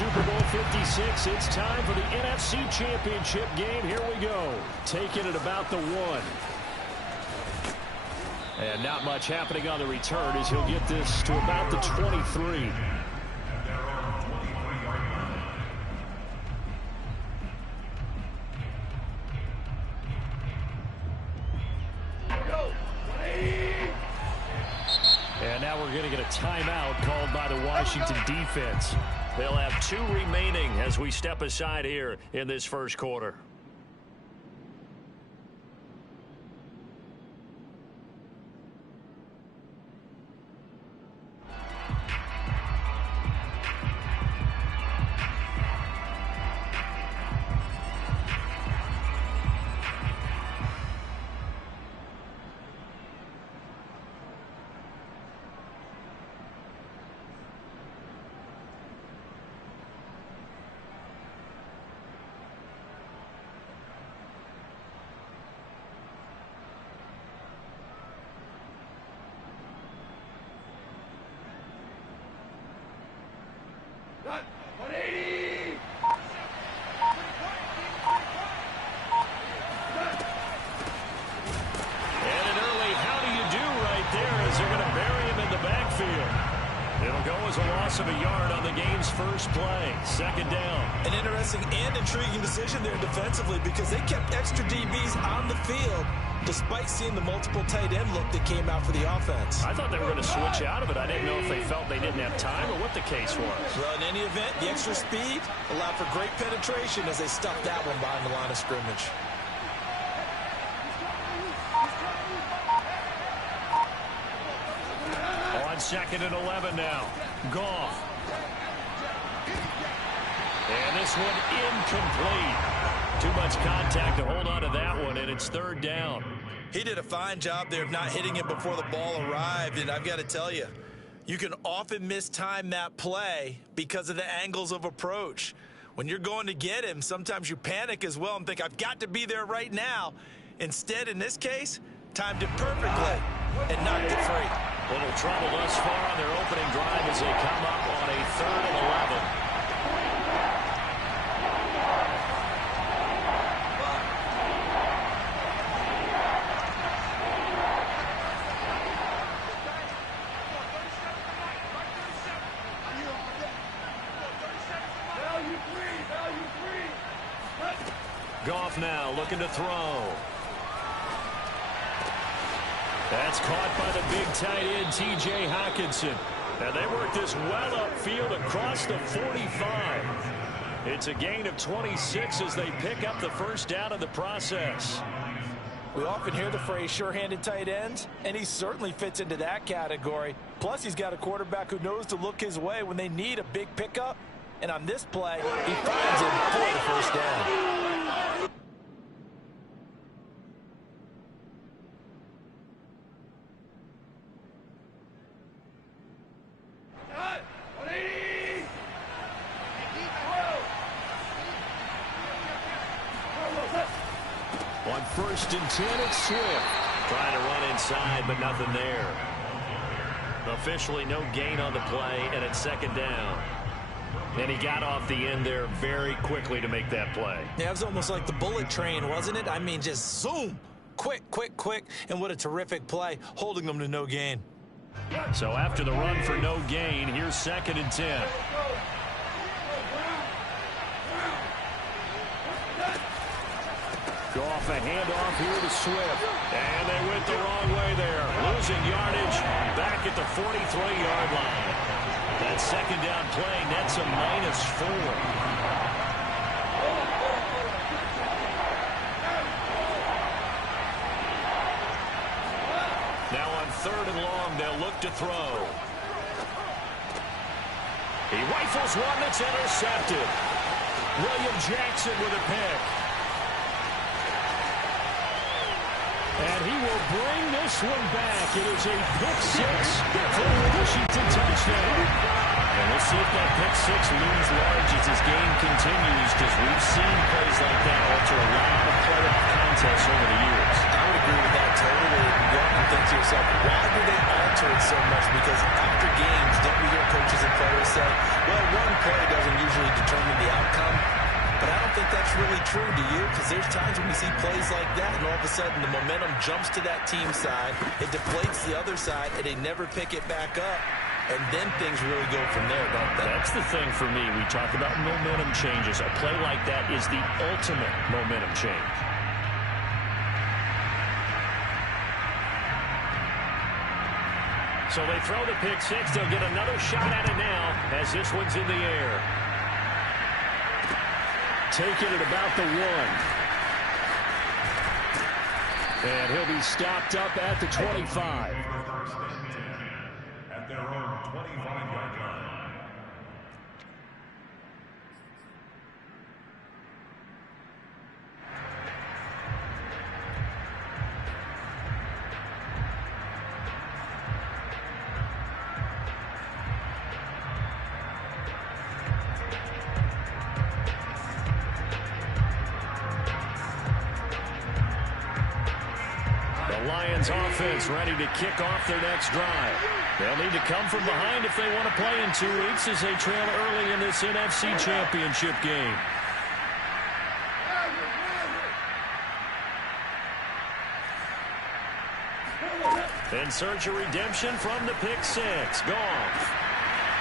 Super Bowl 56. It's time for the NFC Championship game. Here we go. Taking it about the 1. And not much happening on the return as he'll get this to about the 23. And now we're going to get a timeout called by the Washington defense. They'll have 2 remaining as we step aside here in this first quarter. Of a yard on the game's first play. Second down. An interesting and intriguing decision there defensively because they kept extra DBs on the field despite seeing the multiple tight end look that came out for the offense. I thought they were going to switch out of it. I didn't know if they felt they didn't have time or what the case was. Well, in any event, the extra speed allowed for great penetration as they stuffed that one behind the line of scrimmage. Second and 11 now. Goff. And this one incomplete. Too much contact to hold on to that one, and it's third down. He did a fine job there of not hitting it before the ball arrived, and I've got to tell you, you can often mistime that play because of the angles of approach. When you're going to get him, sometimes you panic as well and think, I've got to be there right now. Instead, in this case, timed it perfectly and knocked it free. Little trouble thus far on their opening drive as they come up on a 3rd and 11. Goff now looking to throw. That's caught by the big tight end, T.J. Hockenson. And they work this well upfield across the 45. It's a gain of 26 as they pick up the first down in the process. We often hear the phrase sure-handed tight ends, and he certainly fits into that category. Plus, he's got a quarterback who knows to look his way when they need a big pickup. And on this play, he finds him for the first down. On 1st and 10, it's Swift. Trying to run inside, but nothing there. Officially no gain on the play, and it's 2nd down. And he got off the end there very quickly to make that play. Yeah, it was almost like the bullet train, wasn't it? I mean, just zoom. Quick, quick, quick. And what a terrific play, holding them to no gain. So after the run for no gain, here's 2nd and 10. Goff a handoff here to Swift. And they went the wrong way there. Losing yardage back at the 43-yard line. That 2nd down play nets a -4. Now on 3rd and long, they'll look to throw. He rifles one that's intercepted. William Jackson with a pick. And he will bring this one back. It is a pick 6 for the Washington touchdown. And we'll see if that pick 6 looms large as this game continues, because we've seen plays like that alter a lot of playoff contests over the years. I would agree with that totally. You have to think to yourself, why do they alter it so much? Because after games, don't we hear coaches and players say, well, one play doesn't usually that's really true to you, because there's times when we see plays like that, and all of a sudden the momentum jumps to that team side, it deflates the other side, and they never pick it back up, and then things really go from there, don't they? That's the thing for me. We talk about momentum changes. A play like that is the ultimate momentum change. So they throw the pick six. They'll get another shot at it now as this one's in the air. Taken at about the 1. And he'll be stopped up at the 25. At their own 25-yard line. Lions offense ready to kick off their next drive. They'll need to come from behind if they want to play in 2 weeks as they trail early in this NFC Championship game. In search of redemption from the pick six. Goff.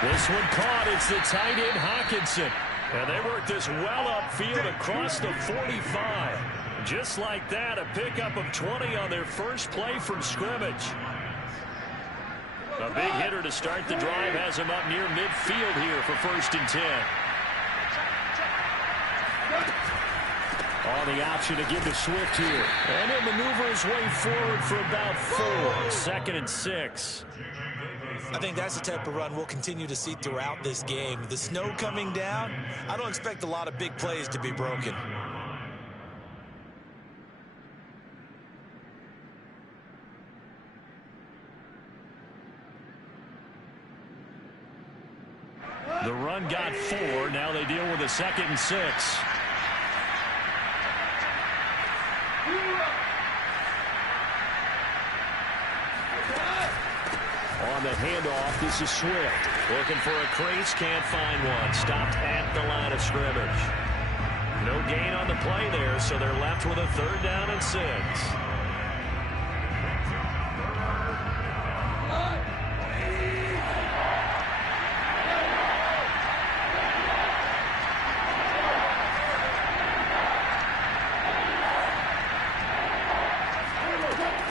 This one caught. It's the tight end Hockenson. And they work this well upfield across the 45. Just like that, a pickup of 20 on their first play from scrimmage. A big hitter to start the drive has him up near midfield here for 1st and 10. On the option to give to Swift here. And he'll maneuver his way forward for about 4. 2nd and 6. I think that's the type of run we'll continue to see throughout this game. The snow coming down, I don't expect a lot of big plays to be broken. The run got 4. Now they deal with a 2nd and 6. On the handoff, this is Swift. Looking for a crease, can't find one. Stopped at the line of scrimmage. No gain on the play there, so they're left with a 3rd down and 6.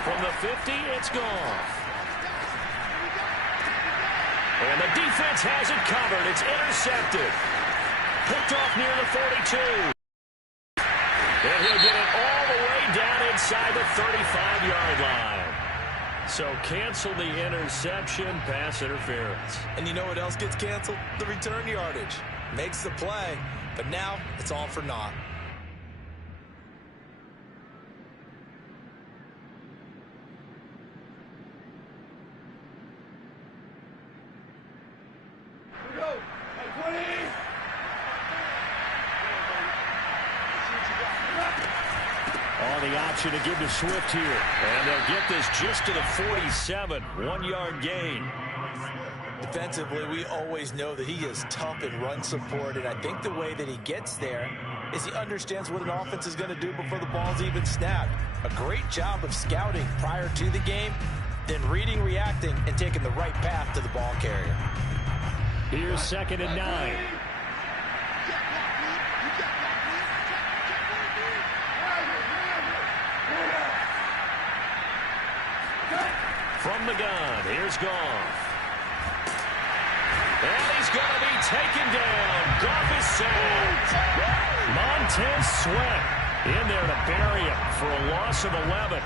From the 50, it's Goff. And the defense has it covered. It's intercepted. Picked off near the 42. And he'll get it all the way down inside the 35-yard line. So cancel the interception, pass interference. And you know what else gets canceled? The return yardage. Makes the play, but now it's all for naught. To give to Swift here. And they'll get this just to the 47. 1-yard gain. Defensively, we always know that he is tough in run support, and I think the way that he gets there is he understands what an offense is going to do before the ball's even snapped. A great job of scouting prior to the game, then reading, reacting, and taking the right path to the ball carrier. Here's 2nd and 9. From the gun, here's Goff. And he's going to be taken down. Goff is sacked. Montez Sweat in there to bury him for a loss of 11.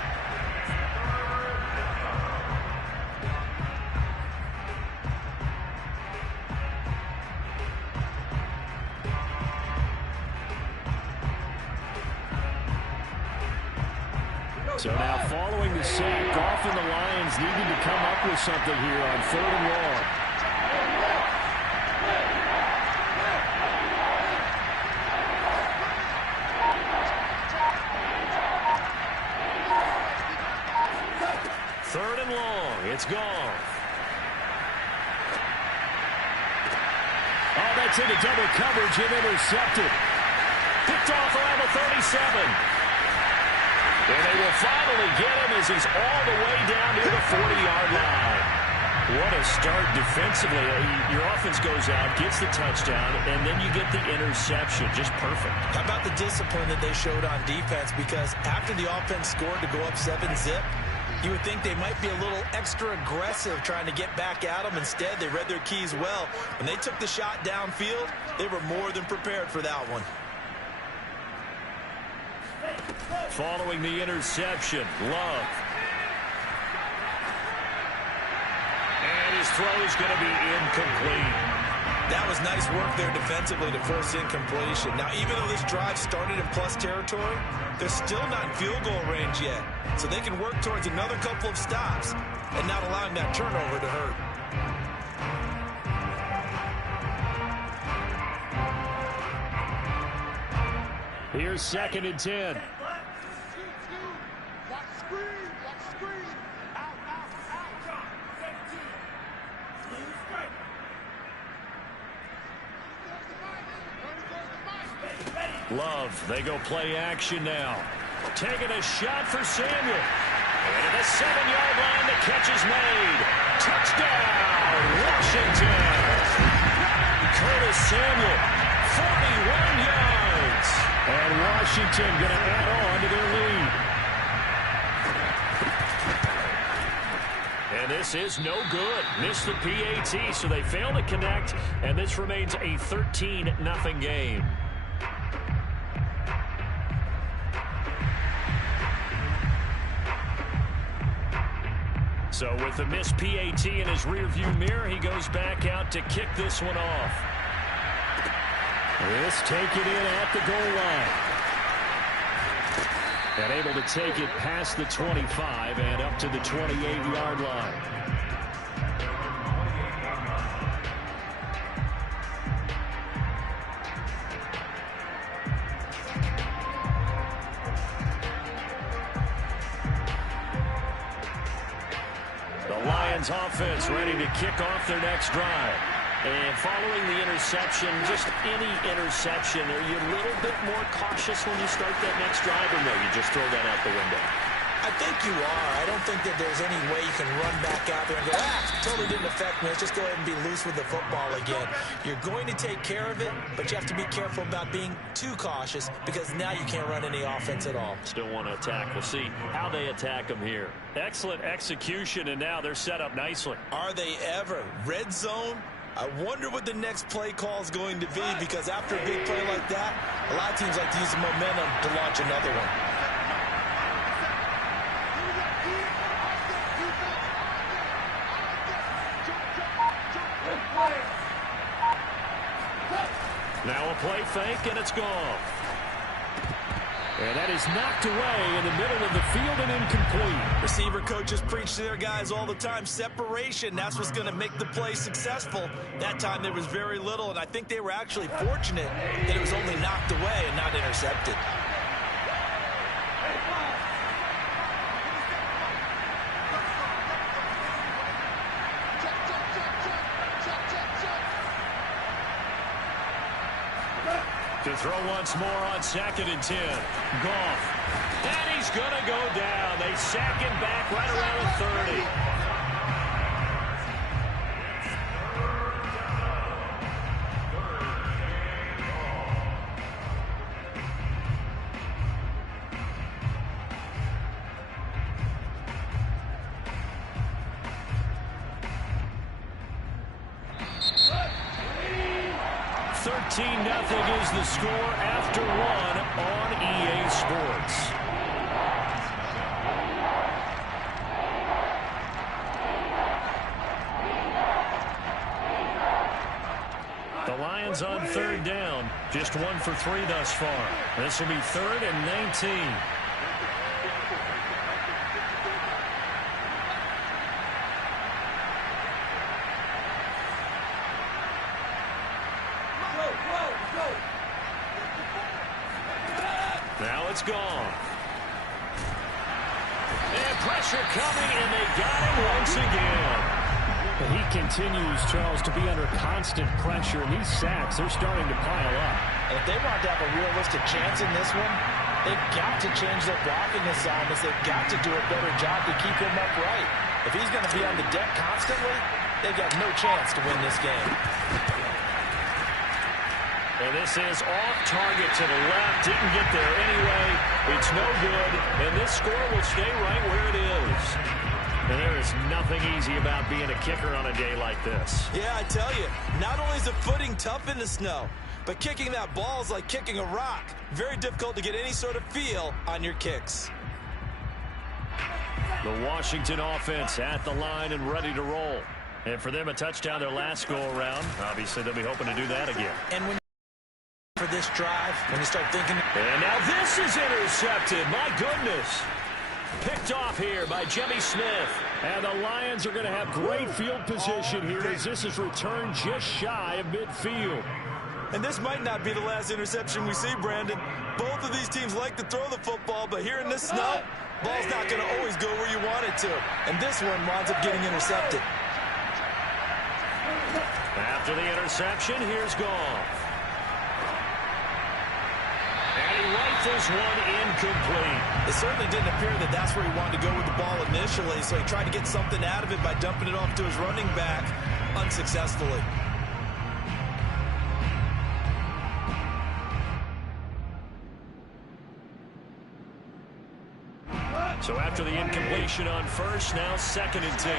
So now following the sack, Goff and the Lions needing to come up with something here on 3rd and long. Third and long, it's Goff. Oh, that's into double coverage and intercepted. Picked off around the 37. And they will finally get him as he's all the way down near the 40-yard line. What a start defensively. Your offense goes out, gets the touchdown, and then you get the interception. Just perfect. How about the discipline that they showed on defense? Because after the offense scored to go up 7-zip, you would think they might be a little extra aggressive trying to get back at them. Instead, they read their keys well. When they took the shot downfield, they were more than prepared for that one. Following the interception, Love. And his throw is going to be incomplete. That was nice work there defensively to force incompletion. Now, even though this drive started in plus territory, they're still not in field goal range yet. So they can work towards another couple of stops and not allowing that turnover to hurt. Here's 2nd and 10. Love, they go play action now. Taking a shot for Samuel. And at the 7-yard line, the catch is made. Touchdown, Washington. Curtis Samuel, 41 yards. And Washington going to add on to their lead. And this is no good. Missed the PAT, so they fail to connect. And this remains a 13-0 game. So with the missed PAT in his rearview mirror, he goes back out to kick this one off. This take it in at the goal line. And able to take it past the 25 and up to the 28-yard line. Offense ready to kick off their next drive. And following the interception, just any interception, are you a little bit more cautious when you start that next drive, or no, you just throw that out the window? I think you are. I don't think that there's any way you can run back out there and go, totally didn't affect me. Let's just go ahead and be loose with the football again. You're going to take care of it, but you have to be careful about being too cautious because now you can't run any offense at all. Still want to attack. We'll see how they attack them here. Excellent execution, and now they're set up nicely. Are they ever? Red zone? I wonder what the next play call is going to be because after a big play like that, a lot of teams like to use the momentum to launch another one. Now a play fake, and it's gone. And that is knocked away in the middle of the field and incomplete. Receiver coaches preach to their guys all the time. Separation, that's what's going to make the play successful. That time there was very little, and I think they were actually fortunate that it was only knocked away and not intercepted. To throw once more on 2nd and 10. Goff. And he's going to go down. They sack him back right around the 30. Nothing is the score after one on EA Sports. The Lions on 3rd down, just 1 for 3 thus far. This will be 3rd and 19. Now it's gone. And pressure coming, and they got him once again. He continues, Charles, to be under constant pressure, and these sacks, they're starting to pile up. And if they want to have a realistic chance in this one, they've got to change their blocking assignments. They've got to do a better job to keep him upright. If he's going to be on the deck constantly, they've got no chance to win this game. And this is off target to the left. Didn't get there anyway. It's no good. And this score will stay right where it is. And there is nothing easy about being a kicker on a day like this. Yeah, I tell you, not only is the footing tough in the snow, but kicking that ball is like kicking a rock. Very difficult to get any sort of feel on your kicks. The Washington offense at the line and ready to roll. And for them, a touchdown their last go-around. Obviously, they'll be hoping to do that again. And when for this drive, when you start thinking... And now this is intercepted. My goodness. Picked off here by Jimmy Smith. And the Lions are going to have great field position here as this is returned just shy of midfield. And this might not be the last interception we see, Brandon. Both of these teams like to throw the football, but here in this snow, ball's not going to always go where you want it to. And this one winds up getting intercepted. After the interception, here's Goff. And he rifles one incomplete. It certainly didn't appear that that's where he wanted to go with the ball initially, so he tried to get something out of it by dumping it off to his running back unsuccessfully. So after the incompletion on first, now 2nd and 10.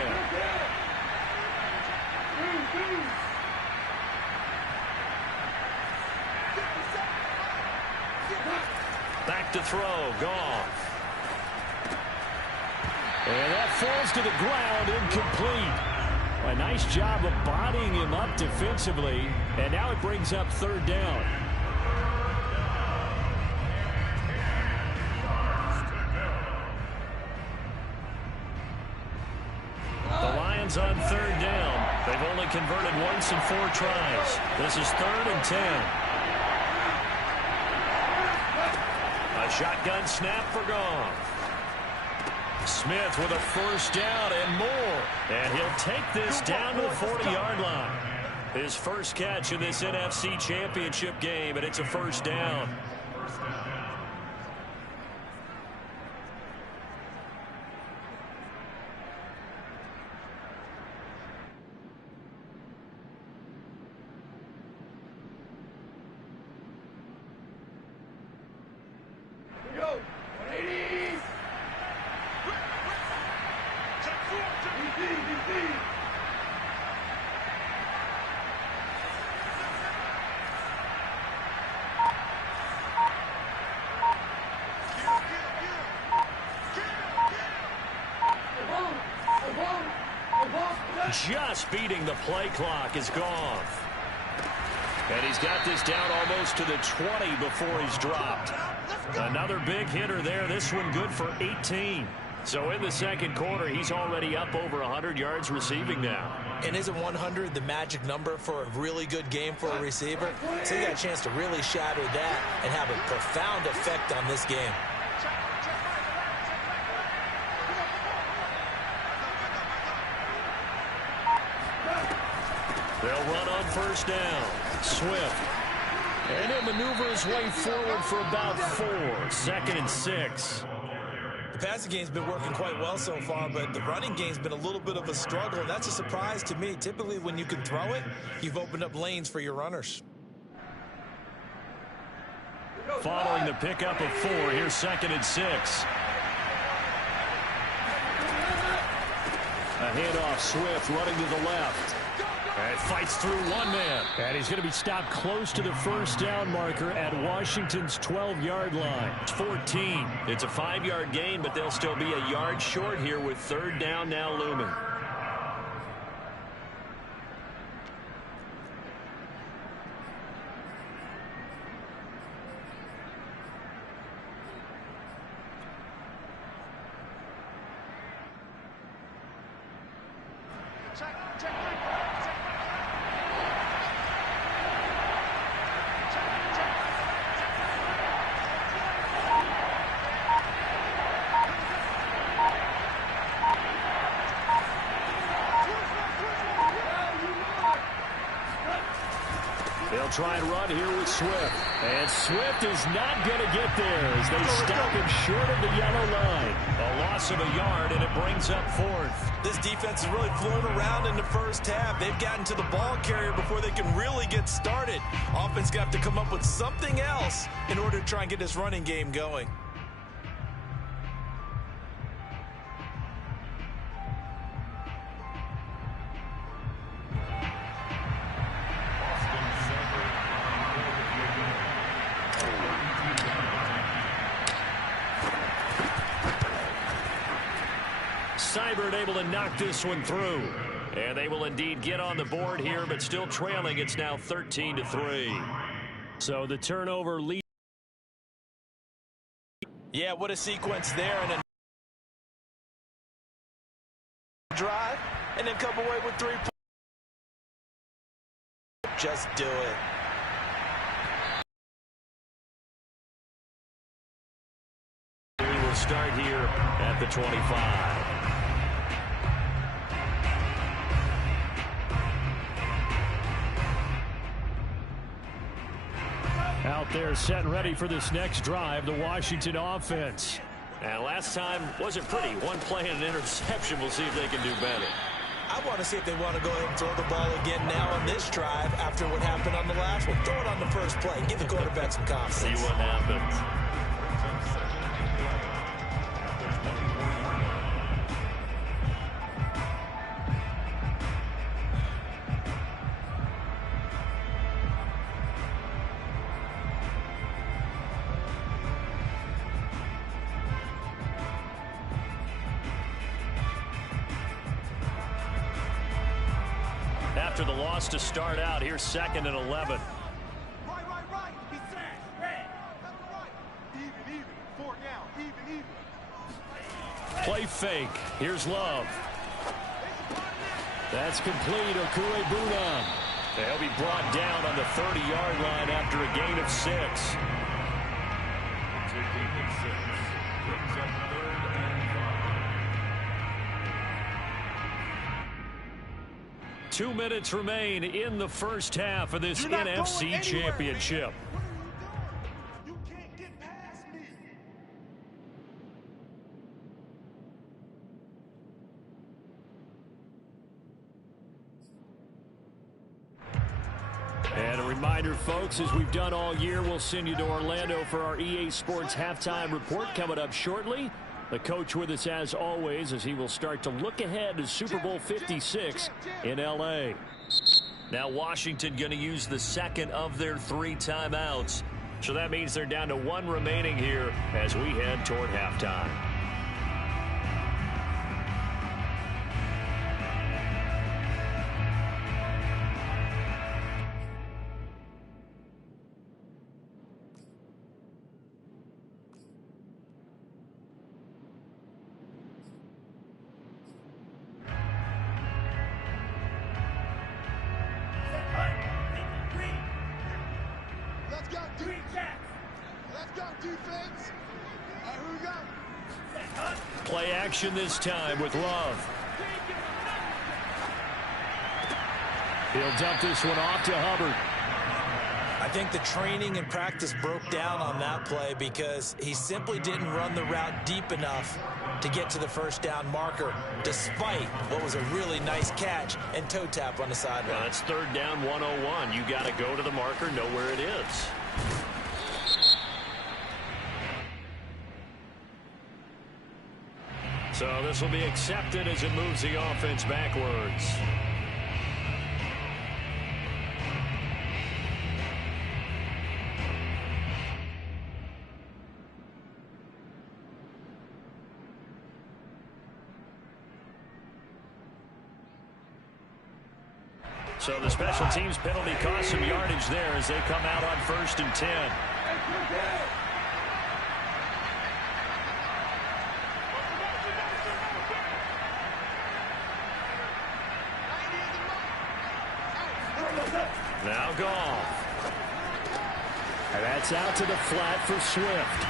Back to throw, Goff. And that falls to the ground, incomplete. A nice job of bodying him up defensively, and now it brings up 3rd down. The Lions on 3rd down. They've only converted once in 4 tries. This is 3rd and 10. A shotgun snap for Goff. Smith with a 1st down and more. And he'll take this down to the 40-yard line. His first catch in this NFC Championship game, and it's a 1st down. Just beating the play clock is Goff. And he's got this down almost to the 20 before he's dropped. Another big hitter there. This one good for 18. So in the 2nd quarter, he's already up over 100 yards receiving now. And isn't 100 the magic number for a really good game for a receiver? So he got a chance to really shatter that and have a profound effect on this game. They'll run on 1st down. Swift. And he'll maneuver his way forward for about 4. 2nd and 6. The passing game's been working quite well so far, but the running game's been a little bit of a struggle, and that's a surprise to me. Typically, when you can throw it, you've opened up lanes for your runners. Following the pickup of 4, here's 2nd and 6. A handoff, Swift running to the left. And fights through one man. And he's going to be stopped close to the 1st down marker at Washington's 12-yard line. It's 14. It's a 5-yard gain, but they'll still be a yard short here with 3rd down now looming. try and run here with Swift. And Swift is not going to get there as they stop him short of the yellow line. A loss of a yard, and it brings up fourth. This defense has really flown around in the first half. They've gotten to the ball carrier before they can really get started. Offense got to come up with something else in order to try and get this running game going. Seibert able to knock this one through. And they will indeed get on the board here, but still trailing. It's now 13-3. So the turnover lead. Yeah, what a sequence there. And a drive, and then come away with 3 points. Just do it. We will start here at the 25. Out there set and ready for this next drive, the Washington offense. And last time wasn't pretty. One play and an interception. We'll see if they can do better. I want to see if they want to go ahead and throw the ball again now on this drive after what happened on the last one. Throw it on the first play. Give the quarterback some confidence. See what happens. After the loss to start out, here's 2nd and 11. Right. He's set. Red. Even. 4 down. Even. Play fake. Here's Love. That's complete. Okuegbunam. They'll be brought down on the 30-yard line after a gain of 6. Taking it 6. Brings up 3rd and 5. 2 minutes remain in the first half of this NFC Championship. You can't get past me. And a reminder, folks, as we've done all year, we'll send you to Orlando for our EA Sports halftime report coming up shortly. The coach with us as always as he will start to look ahead to Super Bowl 56 in L.A. Now Washington going to use the second of their 3 timeouts. So that means they're down to 1 remaining here as we head toward halftime. Play action this time with Love. He'll dump this one off to Hubbard. I think the training and practice broke down on that play because he simply didn't run the route deep enough to get to the first down marker, despite what was a really nice catch and toe tap on the sideline. Well, that's 3rd down 101. You got to go to the marker, know where it is. So this will be accepted as it moves the offense backwards. So the special teams penalty cost some yardage there as they come out on 1st and 10. Now Goff. And that's out to the flat for Swift.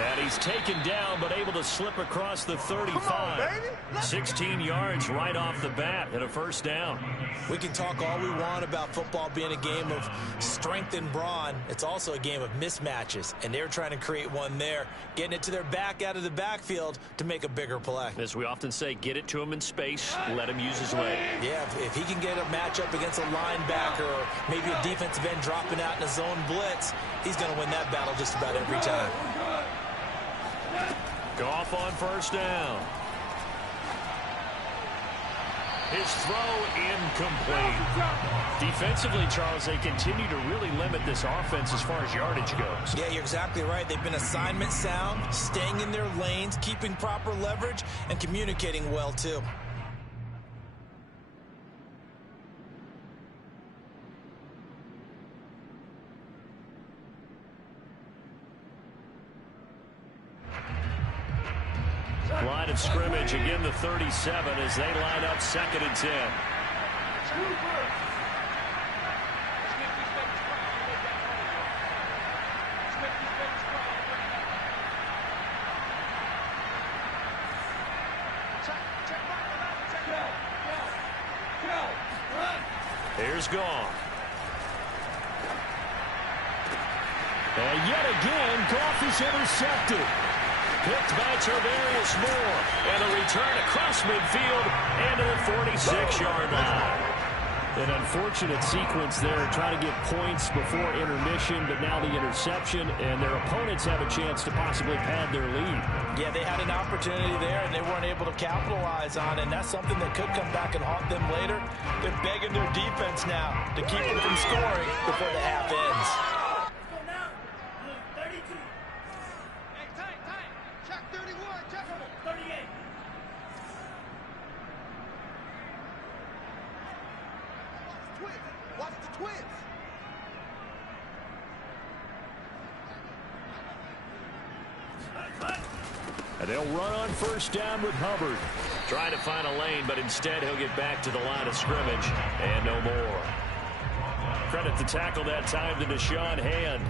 And he's taken down, but able to slip across the 35. 16 yards right off the bat and a first down. We can talk all we want about football being a game of strength and brawn. It's also a game of mismatches, and they're trying to create one there, getting it to their back out of the backfield to make a bigger play. As we often say, get it to him in space, let him use his leg. Yeah, if he can get a matchup against a linebacker or maybe a defensive end dropping out in a zone blitz, he's going to win that battle just about every time. Goff on first down. His throw incomplete. Defensively, Charles, they continue to really limit this offense as far as yardage goes. Yeah, you're exactly right. They've been assignment sound, staying in their lanes, keeping proper leverage, and communicating well, too. Line of scrimmage, again the 37 as they line up 2nd and 10. Here's Goff. And yet again, Goff is intercepted. Picked by Tarvarius Moore. And a return across midfield and to the 46-yard line. An unfortunate sequence there, trying to get points before intermission, but now the interception, and their opponents have a chance to possibly pad their lead. Yeah, they had an opportunity there, and they weren't able to capitalize on it, and that's something that could come back and haunt them later. They're begging their defense now to keep them from scoring before the half ends. And they'll run on first down with Hubbard. Trying to find a lane, but instead he'll get back to the line of scrimmage and no more. Credit the tackle that time to Deshaun Hand.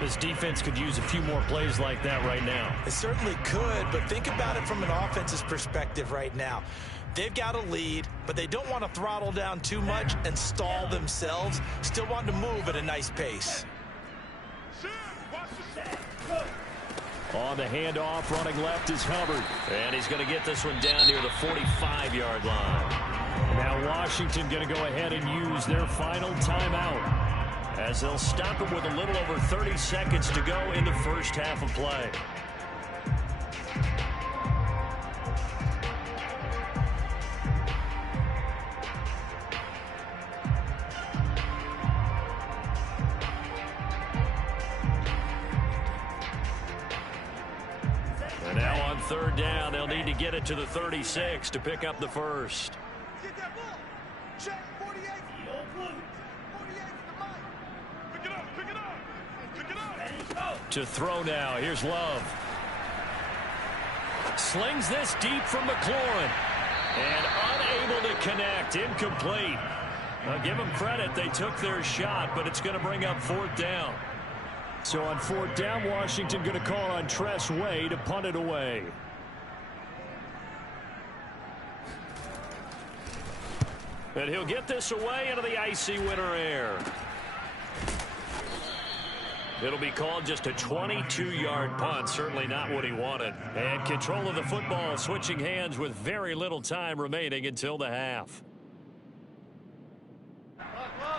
This defense could use a few more plays like that right now. It certainly could, but think about it from an offense's perspective right now. They've got a lead, but they don't want to throttle down too much and stall themselves. Still want to move at a nice pace. On the handoff, running left is Hubbard. And he's going to get this one down near the 45-yard line. Now Washington going to go ahead and use their final timeout, as they'll stop him with a little over 30 seconds to go in the first half of play. And now on third down, they'll need to get it to the 36 to pick up the first. Get that ball. Check 48. 48 to the mic. Pick it up. Pick it up. Pick it up. To throw now. Here's Love. Slings this deep from McLaurin. And unable to connect. Incomplete. Now give them credit. They took their shot, but it's going to bring up fourth down. So on fourth down, Washington going to call on Tress Way to punt it away. And he'll get this away into the icy winter air. It'll be called just a 22-yard punt. Certainly not what he wanted. And control of the football switching hands with very little time remaining until the half.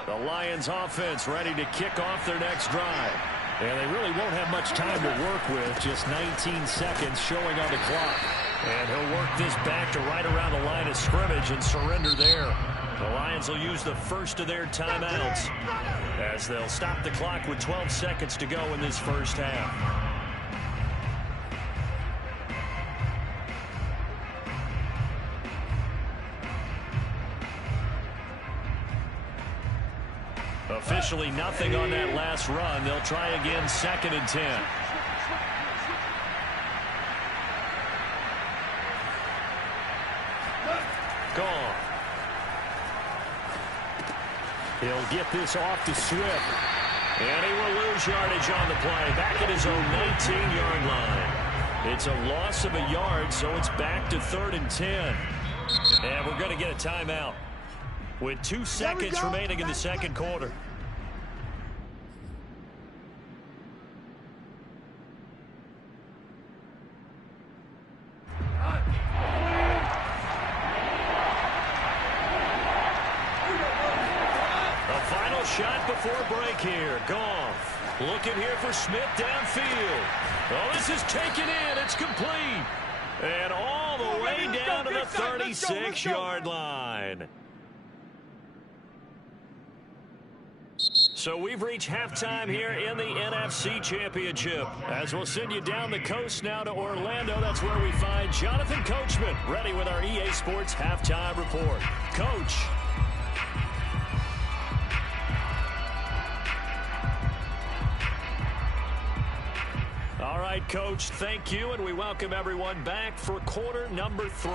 The Lions offense ready to kick off their next drive. And they really won't have much time to work with. Just 19 seconds showing on the clock. And he'll work this back to right around the line of scrimmage and surrender there. The Lions will use the first of their timeouts as they'll stop the clock with 12 seconds to go in this first half. Officially nothing on that last run. They'll try again, 2nd and 10. Gone. He'll get this off to Swift. And he will lose yardage on the play, back at his own 19-yard line. It's a loss of a yard, so it's back to 3rd and 10. And we're going to get a timeout with 2 seconds remaining in the second quarter. Shot before break here. Goff looking here for Smith downfield. Oh, this is taken in. It's complete. And all the way down to the 36-yard line. So we've reached halftime here in the NFC Championship. As we'll send you down the coast now to Orlando, that's where we find Jonathan Coachman ready with our EA Sports Halftime Report. Coach. All right, Coach, thank you, and we welcome everyone back for quarter number 3.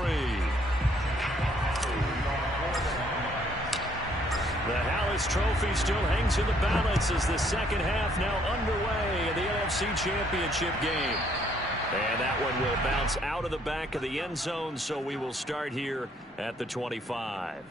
The Hallis Trophy still hangs in the balance as the second half now underway in the NFC Championship game. And that one will bounce out of the back of the end zone, so we will start here at the 25.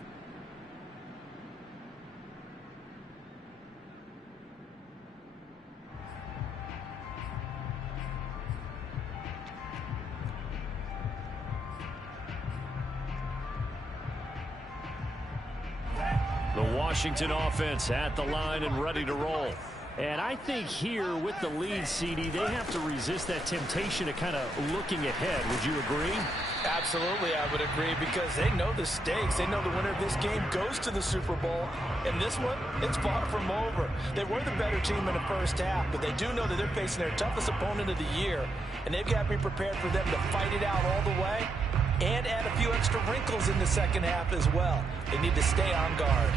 The Washington offense at the line and ready to roll. And I think here with the lead, CD, they have to resist that temptation of kind of looking ahead. Would you agree? Absolutely, I would agree, because they know the stakes. They know the winner of this game goes to the Super Bowl. And this one, it's far from over. They were the better team in the first half, but they do know that they're facing their toughest opponent of the year. And they've got to be prepared for them to fight it out all the way and add a few extra wrinkles in the second half as well. They need to stay on guard.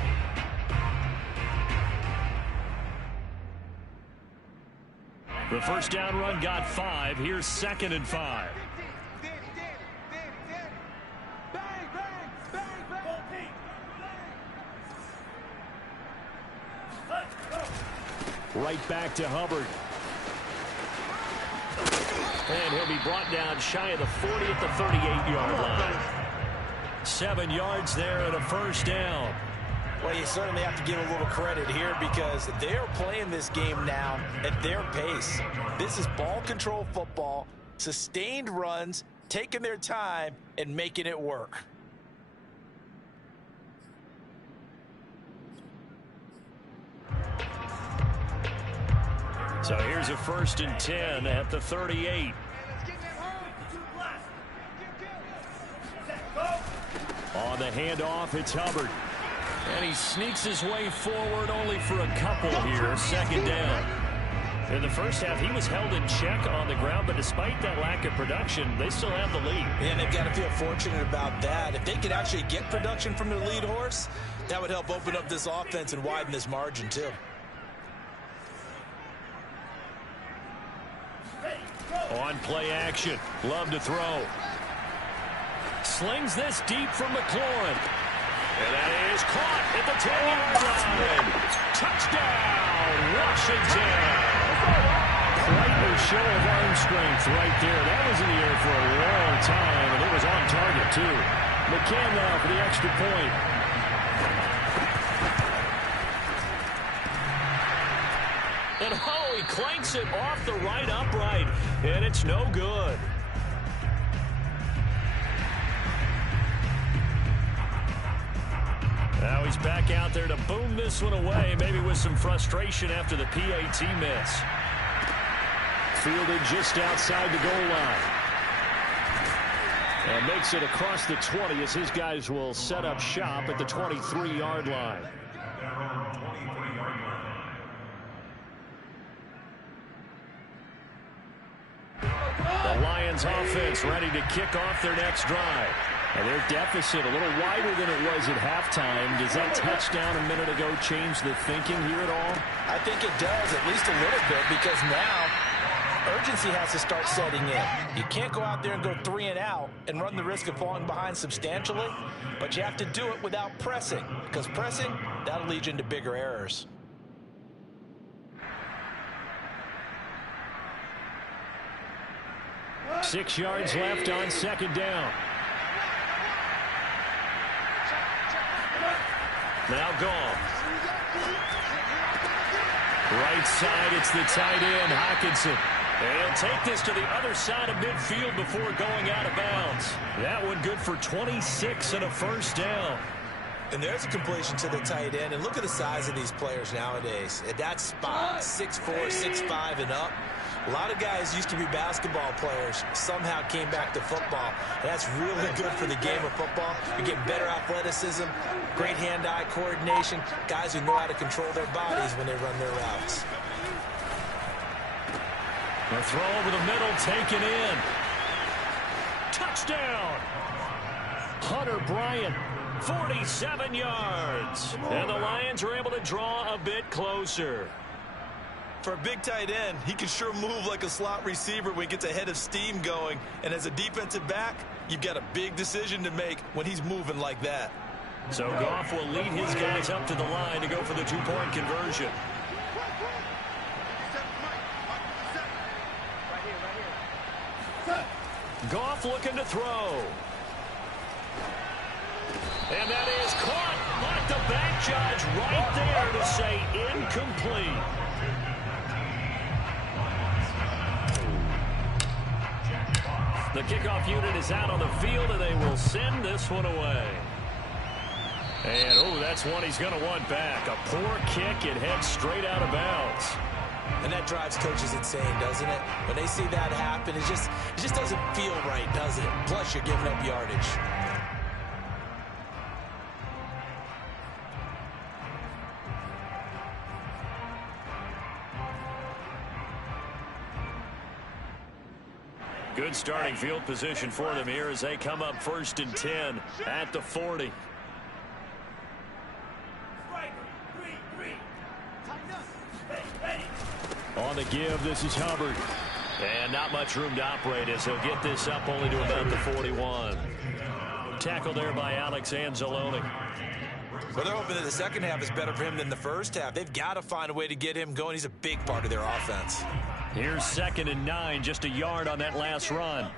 The first down run got 5. Here's 2nd and 5. Right back to Hubbard. And he'll be brought down shy of the 40 at the 38-yard line. 7 yards there and a first down. Well, you certainly have to give a little credit here because they're playing this game now at their pace. This is ball control football, sustained runs, taking their time, and making it work. So here's a 1st and 10 at the 38. On the handoff, it's Hubbard. And he sneaks his way forward only for a couple here. 2nd down. In the first half, he was held in check on the ground, but despite that lack of production, they still have the lead. And they've got to feel fortunate about that. If they could actually get production from their lead horse, that would help open up this offense and widen this margin, too. On play action. Love to throw. Slings this deep from McLaurin. And that is caught at the 10-yard line. Touchdown, Washington. Quite a show of arm strength right there. That was in the air for a long time, and it was on target, too. McCann now for the extra point. And oh, he clanks it off the right upright, and it's no good. Now he's back out there to boom this one away, maybe with some frustration after the PAT miss. Fielded just outside the goal line. And makes it across the 20 as his guys will set up shop at the 23-yard line. The Lions offense ready to kick off their next drive. And their deficit a little wider than it was at halftime. Does that touchdown a minute ago change the thinking here at all? I think it does, at least a little bit, because now urgency has to start setting in. You can't go out there and go 3 and out and run the risk of falling behind substantially, but you have to do it without pressing, because pressing, that'll lead you into bigger errors. 6 yards left on second down. Now Goff. Right side, it's the tight end, Hockenson. And he'll take this to the other side of midfield before going out of bounds. That one good for 26 and a first down. And there's a completion to the tight end. And look at the size of these players nowadays. At that spot, 6'4", 6'5", and up. A lot of guys used to be basketball players, somehow came back to football. And that's really good for the game of football. You're getting better athleticism, great hand-eye coordination, guys who know how to control their bodies when they run their routes. The throw over the middle, taken in. Touchdown! Hunter Bryant, 47 yards. And the Lions are able to draw a bit closer. For a big tight end, he can sure move like a slot receiver when he gets a head of steam going. And as a defensive back, you've got a big decision to make when he's moving like that. So Goff will lead his guys up to the line to go for the two-point conversion. Goff looking to throw. And that is caught. But the back judge right there to say incomplete. The kickoff unit is out on the field, and they will send this one away. And, oh, that's one he's going to want back. A poor kick. It heads straight out of bounds. And that drives coaches insane, doesn't it? When they see that happen, it just doesn't feel right, does it? Plus, you're giving up yardage. Good starting field position for them here as they come up 1st and 10 at the 40. On the give, this is Hubbard. And not much room to operate as he'll get this up only to about the 41. Tackle there by Alex Anzalone. Well, they're hoping that the second half is better for him than the first half. They've got to find a way to get him going. He's a big part of their offense. Here's 2nd and 9, just a yard on that last run.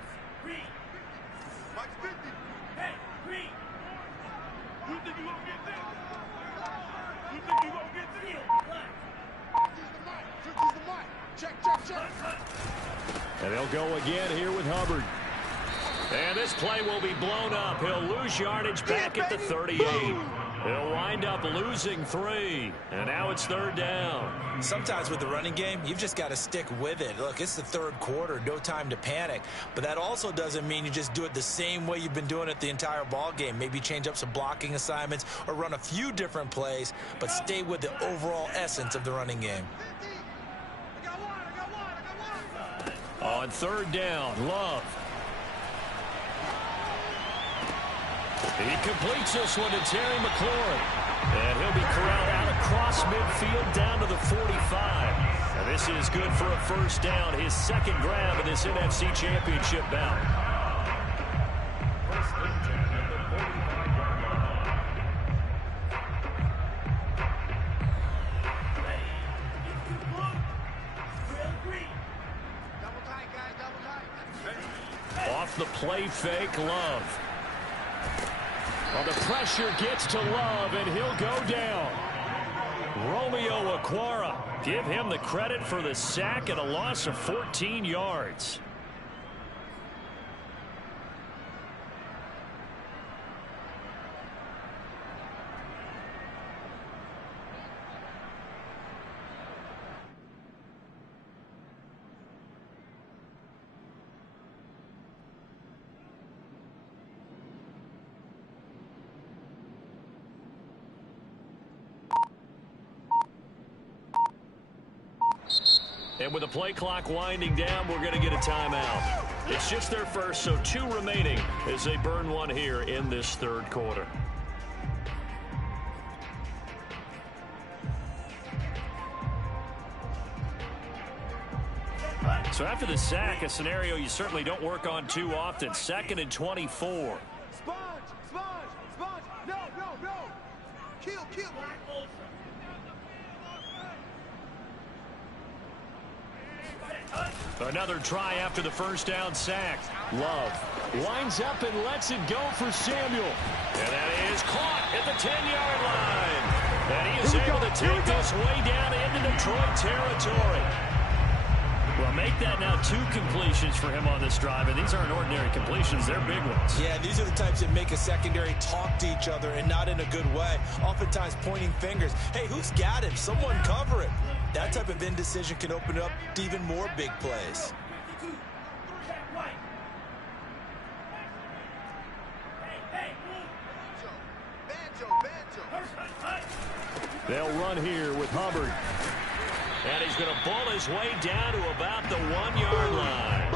And they'll go again here with Hubbard. And this play will be blown up. He'll lose yardage back at the 38. He'll wind up losing 3. And now it's 3rd down. Sometimes with the running game, you've just got to stick with it. Look, it's the 3rd quarter, no time to panic. But that also doesn't mean you just do it the same way you've been doing it the entire ball game. Maybe change up some blocking assignments or run a few different plays, but stay with the overall essence of the running game. On 3rd down, Love. He completes this one to Terry McLaurin. And he'll be corralled out across midfield down to the 45. And this is good for a first down, his 2nd grab in this NFC Championship bout. Off the play fake, Love. Well, the pressure gets to Love, and he'll go down. Romeo Okwara, give him the credit for the sack and a loss of 14 yards. And with the play clock winding down, we're going to get a timeout. It's just their first, so 2 remaining as they burn one here in this 3rd quarter. So after the sack, a scenario you certainly don't work on too often. 2nd and 24. Sponge! No! Kill! Another try after the first down sack. Love winds up and lets it go for Samuel. And that is caught at the 10-yard line. And he is able to take this way down into Detroit territory. Well, make that now 2 completions for him on this drive, and these aren't ordinary completions. They're big ones. Yeah, these are the types that make a secondary talk to each other and not in a good way, oftentimes pointing fingers. Hey, who's got him? Someone cover him. That type of indecision can open up to even more big plays. They'll run here with Hubbard. And he's going to ball his way down to about the 1-yard line.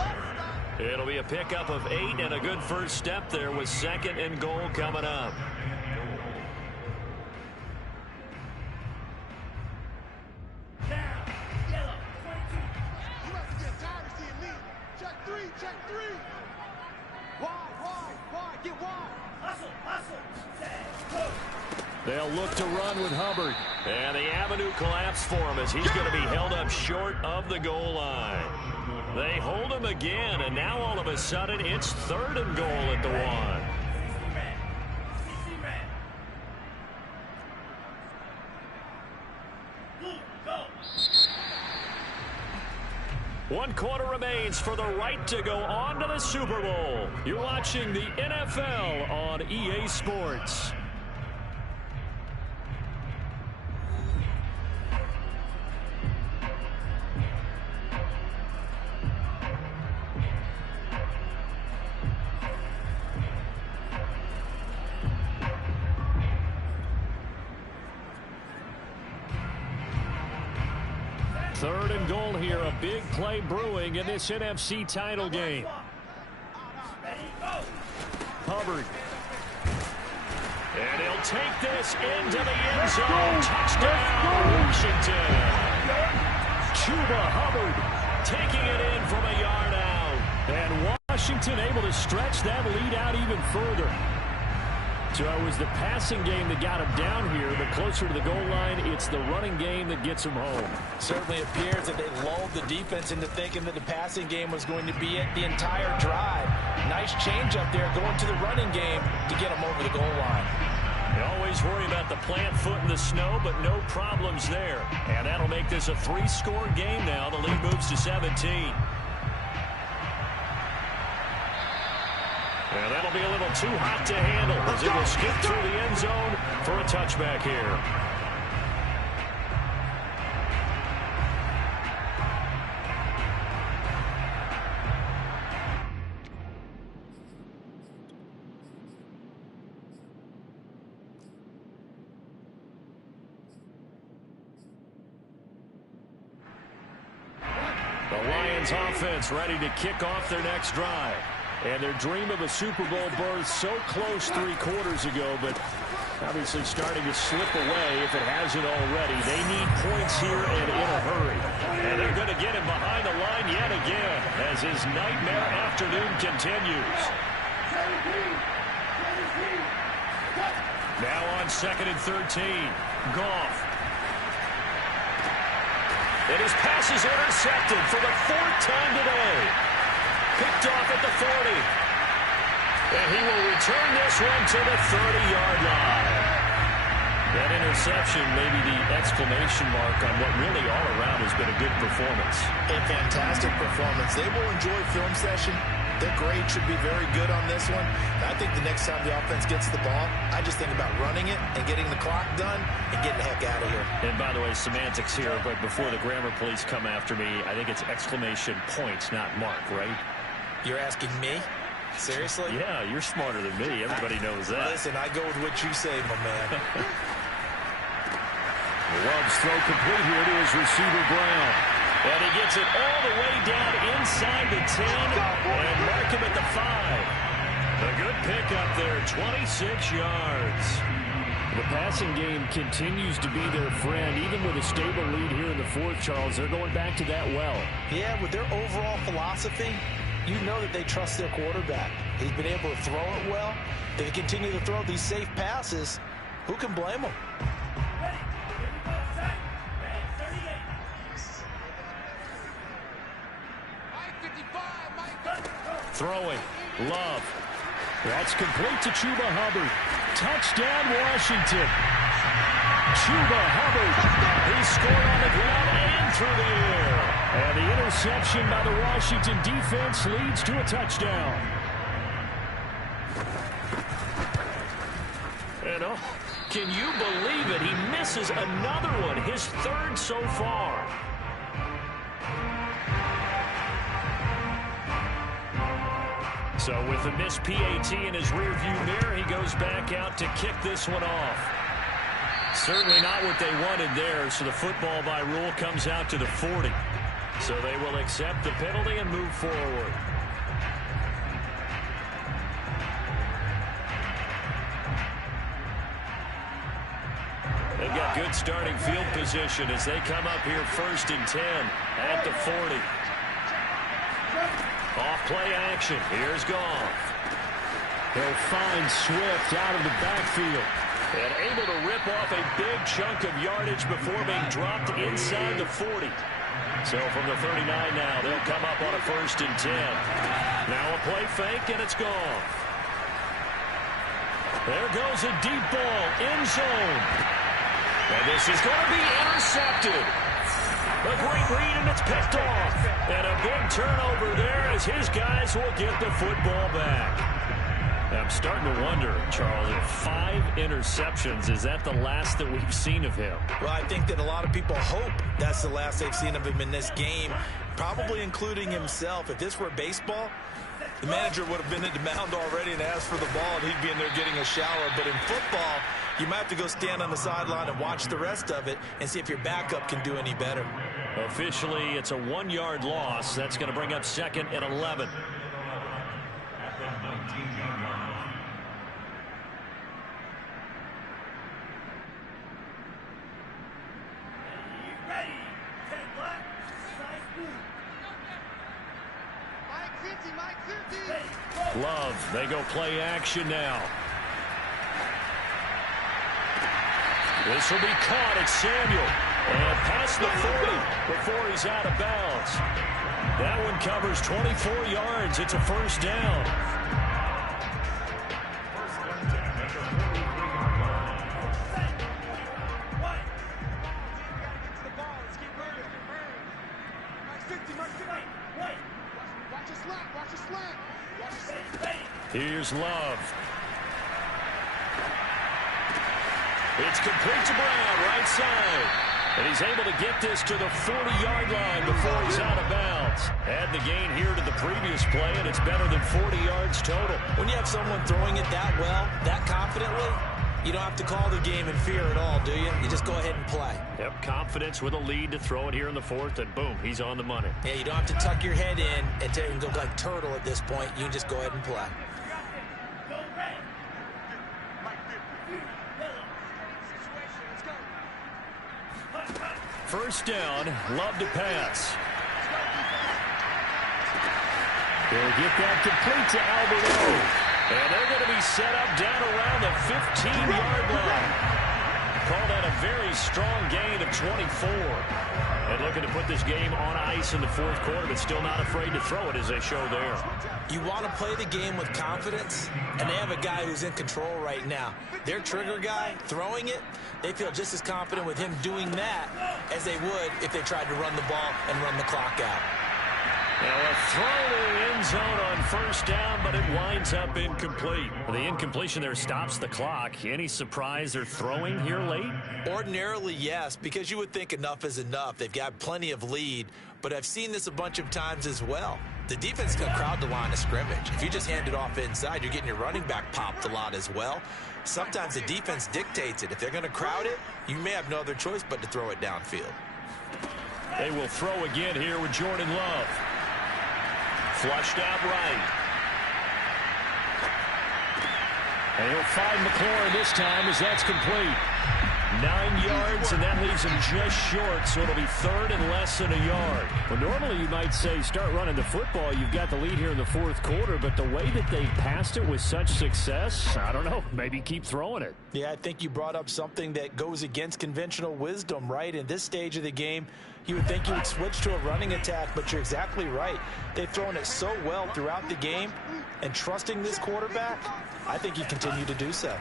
It'll be a pickup of 8 and a good first step there with 2nd and goal coming up. They'll look to run with Hubbard. And the avenue collapsed for him as he's going to be held up short of the goal line. They hold him again, and now all of a sudden it's 3rd and goal at the 1. 1 quarter remains for the right to go on to the Super Bowl. You're watching the NFL on EA Sports. Third and goal here, a big play brewing in this NFC title game. Hubbard. And he'll take this into the end zone. Touchdown, Washington. Chuba Hubbard taking it in from a yard out. And Washington able to stretch that lead out even further. So it was the passing game that got him down here, but closer to the goal line, it's the running game that gets him home. Certainly appears that they lulled the defense into thinking that the passing game was going to be it the entire drive. Nice change up there going to the running game to get him over the goal line. They always worry about the plant foot in the snow, but no problems there. And that'll make this a 3-score game now. The lead moves to 17. And that'll be a little too hot to handle as it will skip through the end zone for a touchback here. The Lions offense ready to kick off their next drive. And their dream of a Super Bowl berth so close 3 quarters ago, but obviously starting to slip away if it hasn't already. They need points here and in a hurry. And they're going to get him behind the line yet again as his nightmare afternoon continues. Now on 2nd and 13. Goff. And his pass is intercepted for the 4th time today. Picked off at the 40. And he will return this one to the 30-yard line. That interception may be the exclamation mark on what really all around has been a good performance. A fantastic performance. They will enjoy film session. Their grade should be very good on this one. I think the next time the offense gets the ball, I just think about running it and getting the clock done and getting the heck out of here. And by the way, semantics here, but before the grammar police come after me, I think it's exclamation points, not mark, right? You're asking me? Seriously? Yeah, you're smarter than me. Everybody knows that. Listen, I go with what you say, my man. Love's throw complete here to his receiver, Brown. And he gets it all the way down inside the 10 and mark him at the 5. A good pickup there, 26 yards. The passing game continues to be their friend. Even with a stable lead here in the 4th, Charles, they're going back to that well. Yeah, with their overall philosophy, you know that they trust their quarterback. He's been able to throw it well. They continue to throw these safe passes. Who can blame them? Throwing. Love. That's complete to Chuba Hubbard. Touchdown, Washington. Chuba Hubbard. He scored on the ground and through the air. And the interception by the Washington defense leads to a touchdown. And oh, can you believe it? He misses another one, his third so far. So with the missed PAT in his rearview mirror, he goes back out to kick this one off. Certainly not what they wanted there, so the football by rule comes out to the 40. So they will accept the penalty and move forward. They've got good starting field position as they come up here 1st and 10 at the 40. Off play action. Here's Goff. He'll find Swift out of the backfield. And able to rip off a big chunk of yardage before being dropped inside the 40. So from the 39 now, they'll come up on a 1st and 10. Now a play fake, and it's Goff. There goes a deep ball, end zone. And this is going to be intercepted. A great read, and it's picked off. And a big turnover there as his guys will get the football back. I'm starting to wonder, Charles, if 5 interceptions, is that the last that we've seen of him? Well, I think that a lot of people hope that's the last they've seen of him in this game, probably including himself. If this were baseball, the manager would have been at the mound already and asked for the ball, and he'd be in there getting a shower. But in football, you might have to go stand on the sideline and watch the rest of it and see if your backup can do any better. Officially, it's a 1-yard loss. That's going to bring up 2nd and 11. Love, they go play action now. This will be caught at Samuel. And past the 40 before he's out of bounds. That one covers 24 yards. It's a 1st down. Here's Love. It's complete to Brown, right side. And he's able to get this to the 40-yard line before he's out of bounds. Add the gain here to the previous play, and it's better than 40 yards total. When you have someone throwing it that well, that confidently, you don't have to call the game in fear at all, do you? You just go ahead and play. Yep, confidence with a lead to throw it here in the 4th, and boom, he's on the money. Yeah, you don't have to tuck your head in and go like turtle at this point. You can just go ahead and play. First down, Love to pass. They'll get that complete to Alberto. And they're going to be set up down around the 15-yard line. Call that a very strong gain of 24. And looking to put this game on ice in the 4th quarter, but still not afraid to throw it as they show there. You want to play the game with confidence, and they have a guy who's in control right now. Their trigger guy throwing it, they feel just as confident with him doing that as they would if they tried to run the ball and run the clock out. Now a throw to the end zone on 1st down, but it winds up incomplete. The incompletion there stops the clock. Any surprise they're throwing here late? Ordinarily, yes, because you would think enough is enough. They've got plenty of lead, but I've seen this a bunch of times as well. The defense can crowd the line of scrimmage. If you just hand it off inside, you're getting your running back popped a lot as well. Sometimes the defense dictates it. If they're going to crowd it, you may have no other choice but to throw it downfield. They will throw again here with Jordan Love. Flushed out right. And he'll find McLaurin this time as that's complete. 9 yards, and that leaves him just short, so it'll be 3rd and less than a yard. Well, normally you might say start running the football. You've got the lead here in the 4th quarter, but the way that they passed it with such success, I don't know, maybe keep throwing it. Yeah, I think you brought up something that goes against conventional wisdom, right? In this stage of the game, you would think you would switch to a running attack, but you're exactly right. They've thrown it so well throughout the game, and trusting this quarterback, I think you continue to do so.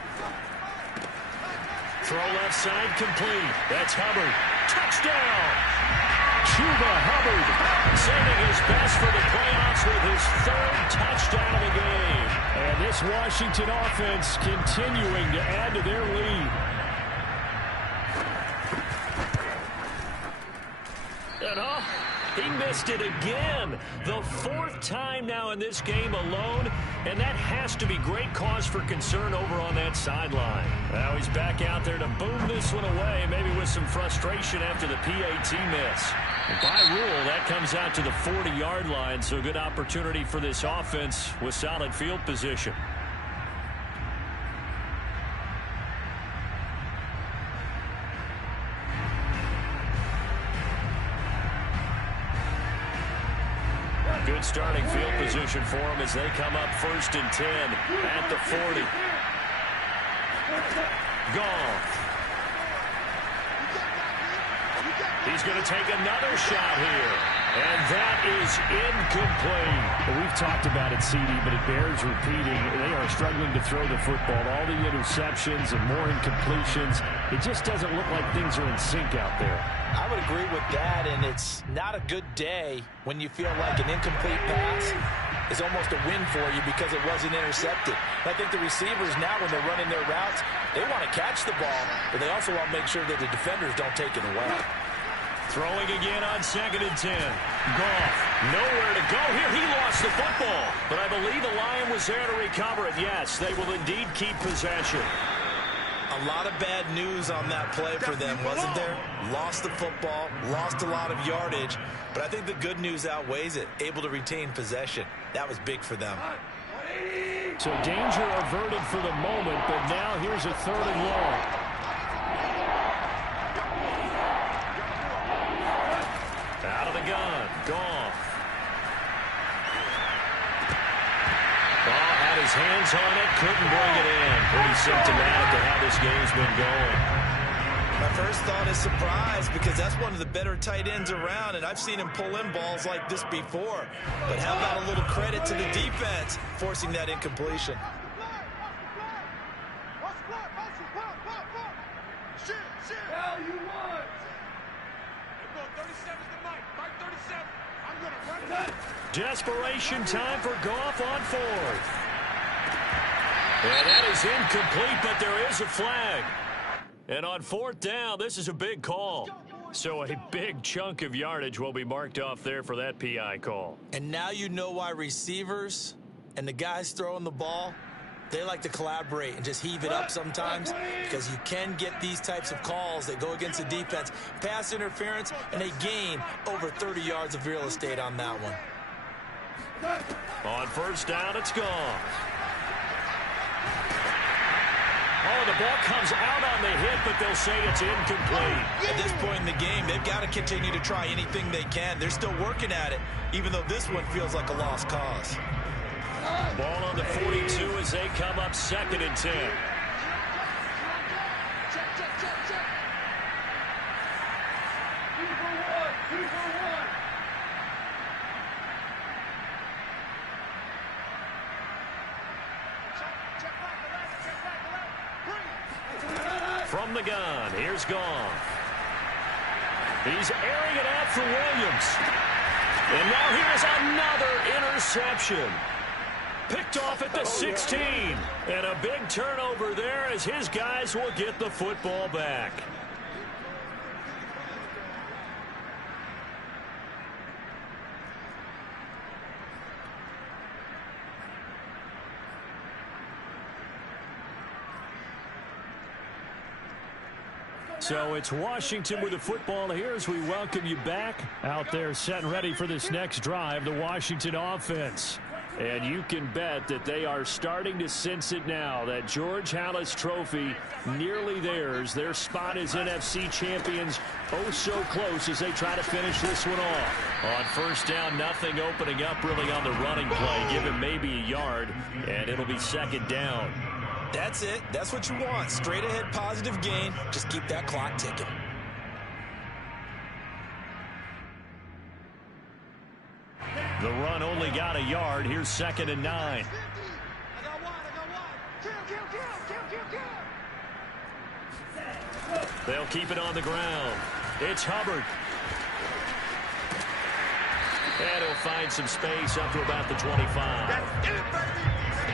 Throw left side complete. That's Hubbard. Touchdown! Chuba Hubbard sending his best for the playoffs with his 3rd touchdown of the game. And this Washington offense continuing to add to their lead. And he missed it again. The 4th time now in this game alone, and that has to be great cause for concern over on that sideline. Now he's back out there to boom this one away, maybe with some frustration after the PAT miss. And by rule, that comes out to the 40-yard line, so good opportunity for this offense with solid field position. Good starting field position for them as they come up 1st and 10 at the 40. Goff. He's going to take another shot here. And that is incomplete. Well, we've talked about it, CD, but it bears repeating. They are struggling to throw the football. All the interceptions and more incompletions. It just doesn't look like things are in sync out there. I would agree with that, and it's not a good day when you feel like an incomplete pass is almost a win for you because it wasn't intercepted. I think the receivers now, when they're running their routes, they want to catch the ball, but they also want to make sure that the defenders don't take it away. Throwing again on 2nd and 10. Goff, nowhere to go here. He lost the football, but I believe the Lion was there to recover it. Yes, they will indeed keep possession. A lot of bad news on that play for them, wasn't there? Lost the football, lost a lot of yardage, but I think the good news outweighs it. Able to retain possession. That was big for them. So danger averted for the moment, but now here's a 3rd and long. Out of the gun. Goff. Had his hands on it, couldn't bring it in. Pretty symptomatic of how this game's been going. My first thought is surprise because that's one of the better tight ends around, and I've seen him pull in balls like this before. But how about a little credit to the defense forcing that incompletion? Desperation time for Goff on 4th. And that is incomplete, but there is a flag. And on 4th down, this is a big call. So a big chunk of yardage will be marked off there for that PI call. And now you know why receivers and the guys throwing the ball, they like to collaborate and just heave it up sometimes because you can get these types of calls that go against the defense. Pass interference, and they gain over 30 yards of real estate on that one. On 1st down, it's gone. Oh, the ball comes out on the hit, but they'll say it's incomplete. At this point in the game, they've got to continue to try anything they can. They're still working at it, even though this one feels like a lost cause. Ball on the 42 as they come up 2nd and 10. From the gun, here's Goff. He's airing it out for Williams. And now here's another interception. Picked off at the 16. And a big turnover there as his guys will get the football back. So it's Washington with the football here as we welcome you back out there set and ready for this next drive, the Washington offense. And you can bet that they are starting to sense it now. That George Halas trophy nearly theirs. Their spot as NFC champions oh so close as they try to finish this one off. On 1st down, nothing opening up really on the running play. Give him maybe a yard, and it'll be 2nd down. That's it. That's what you want. Straight ahead positive gain. Just keep that clock ticking. The run only got a yard. Here's 2nd and 9. I got one. Kill. They'll keep it on the ground. It's Hubbard. And he'll find some space up to about the 25.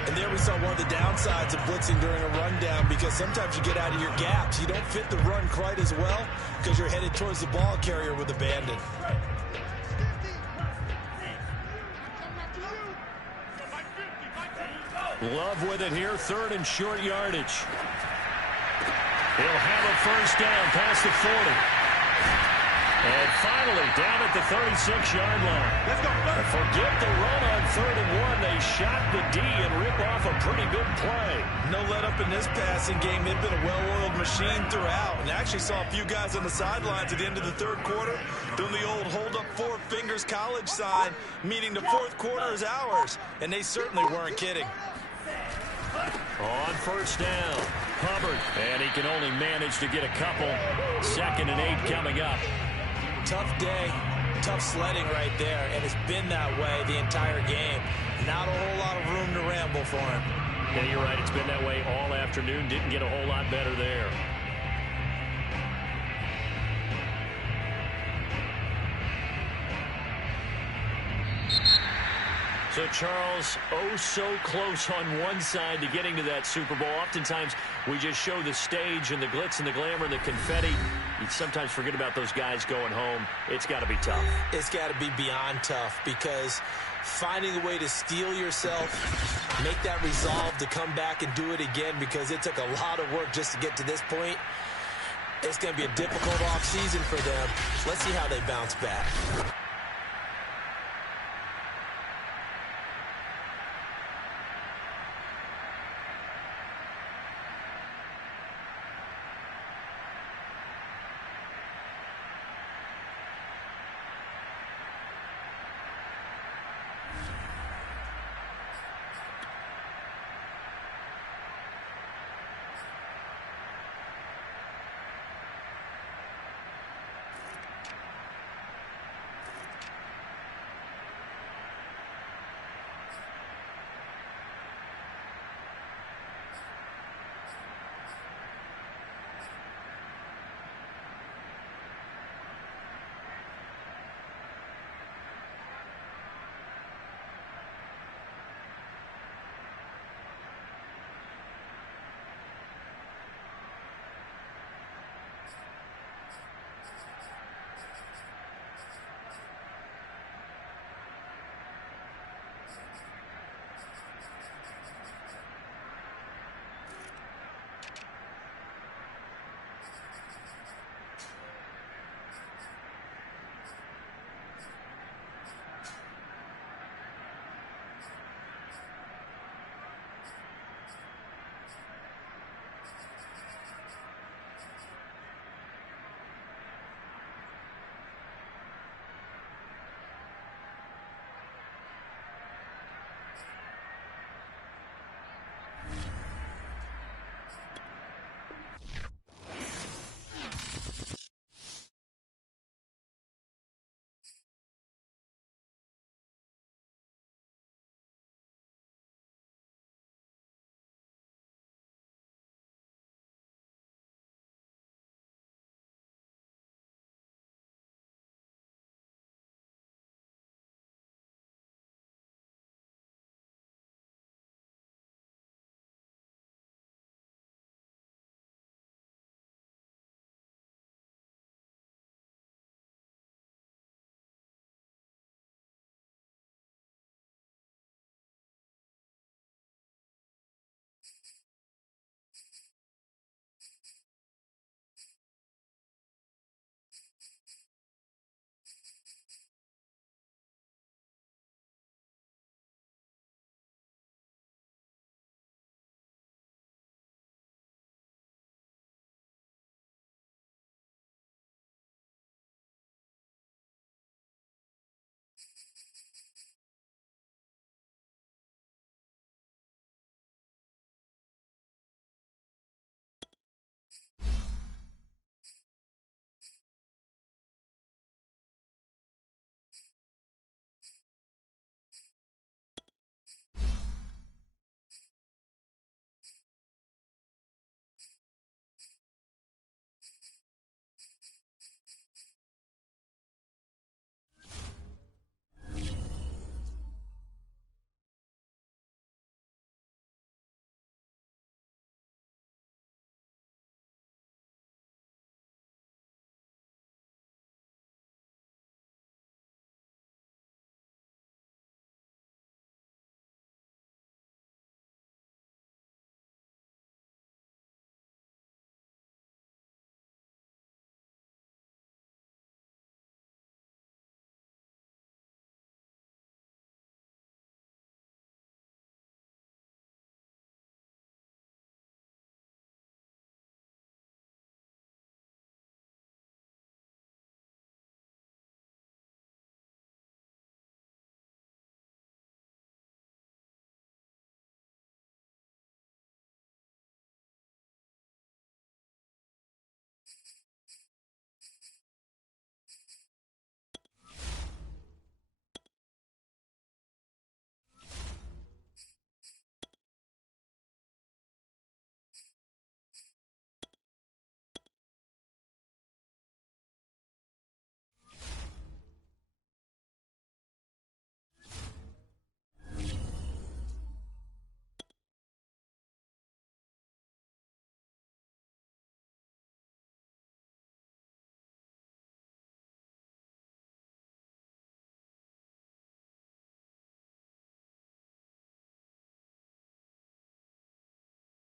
And there we saw one of the downsides of blitzing during a rundown, because sometimes you get out of your gaps. You don't fit the run quite as well because you're headed towards the ball carrier with abandon. Love with it here, 3rd and short yardage. He'll have a first down past the 40. And finally, down at the 36-yard line. Let's go. Forget the run on 3rd and 1. They shot the D and rip off a pretty big play. No let up in this passing game. They've been a well-oiled machine throughout. And actually saw a few guys on the sidelines at the end of the 3rd quarter doing the old hold up 4 fingers college sign, meaning the 4th quarter is ours. And they certainly weren't kidding. On first down, Hubbard. And he can only manage to get a couple. 2nd and 8 coming up. Tough day, tough sledding right there, and it's been that way the entire game. Not a whole lot of room to ramble for him. Yeah, you're right. It's been that way all afternoon. Didn't get a whole lot better there. So, Charles, oh so close on one side to getting to that Super Bowl. Oftentimes, we just show the stage and the glitz and the glamour and the confetti. You sometimes forget about those guys going home. It's got to be tough. It's got to be beyond tough, because finding a way to steel yourself, make that resolve to come back and do it again, because it took a lot of work just to get to this point. It's going to be a difficult offseason for them. Let's see how they bounce back.